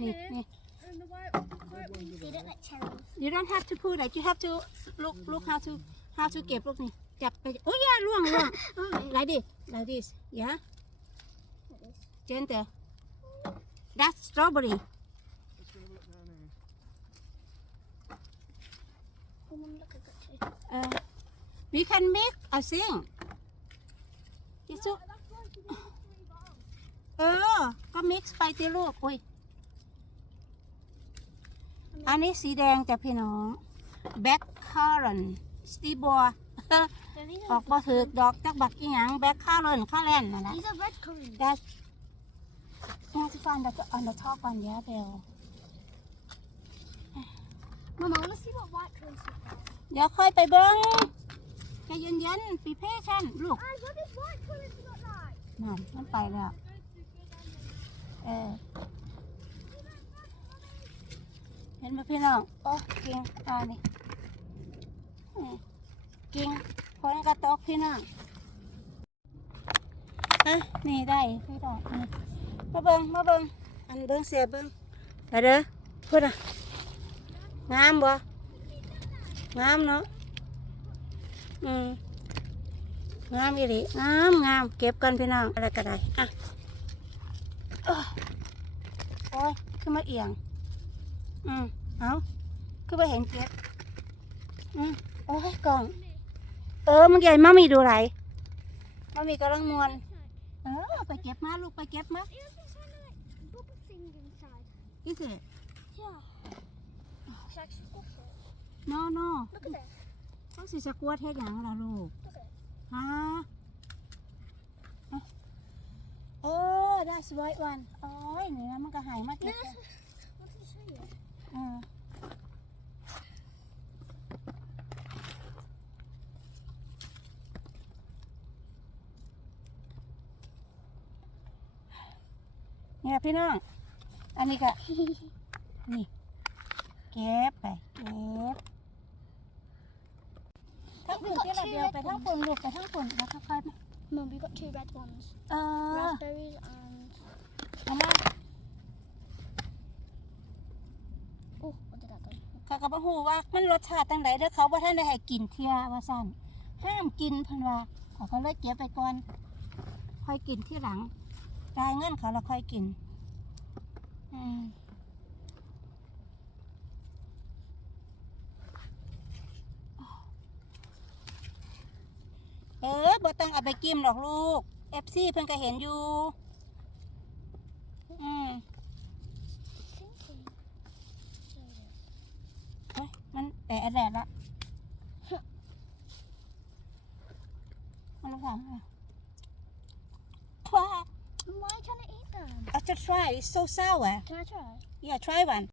นี่นี่ They look like cherries. you don't have to put it you have to look look how to how to เก็บลูกนี่จับไปโอ้ยล่วงล่วง like this like this yeah gentle that's strawberry Come on, look, I got two. uh, we can make a thing it's so That's why she needs three bowls. เออ ก็ mix ไปที่ลูกโอ้ย อันนี้สีแดงจ้ะพี่น้อง black currant สตีบัว So these ออ are, กบ่ถือดอกจักบักอีหยัง black currant ข้าแล่นนั่นแหละ these are red currants. That's you have to find the on the top one yeah Bill Mum, I want to see what white currants look like. เดี๋ยวค่อยไปเบิ้งใจเย็นๆปีเพชั่นลูก And what does white currants look like? นั่นมันไปแล้ว เออ เห็นไหมพี่น้องโอ้กิ่งอ่านี่กิ่งคนกระตกพี่น้องอะนี่ได้พี่น้องมาเบิ้งมาเบิ้งอันเบิ้งเสียเบิ้งไปเด้อพูดอะงามบ่งามเนาะอืมงามอีหลีงามงามเก็บกันพี่น้องอะไรก็ได้อะอ้ยโอ้ยขึ้นมาเอียง อืมเอาขึ้นมาเห็นเก็บอืมโอ้ยกล่อง เออมึงใหญ่มามีดูไรมามีกำลังมวน เออไปเก็บมาลูกไปเก็บมา It has this kind of like bubble thing inside. อีสิ Yeah. Should I squish it? โนโน Look at this. ต้องสิสกวดเฮ็ดหยังล่ะลูก Look at it. ฮะอะโอ้ that's right one โอ้ยนี่นะมันก็หายมาเก็บ No, กัน I want to show you. เนี่ยพี่น้อง อันนี้ก็ นี่ เก็บไป เก็บทั้งฝุ่นที่เราเดียวไปทั้งฝุ่นลูกไปทั้งฝุ่นแล้วค่อยๆมา Mum, we got two red ones. เออ Raspberries and เอามา oh, what did that do? เขาก็ บ่ฮู้ว่ามันรสชาติจังไดเด้อเขาบ่ทันได้ให้กินเที่ยว่าซั่นห้ามกินเพิ่นว่าเขาก็เลยเก็บไปก่อนค่อยกินที่หลังจ่ายเงินเขาแล้วค่อยกินอืมเออบ่ต้องเอาไปกิมหรอกลูก FC เพิ่นก็เห็นอยู่ แปะแดดละมันลองถามว่าว้า Why can't I eat them? I just try it's so sour Can I try? yeah try one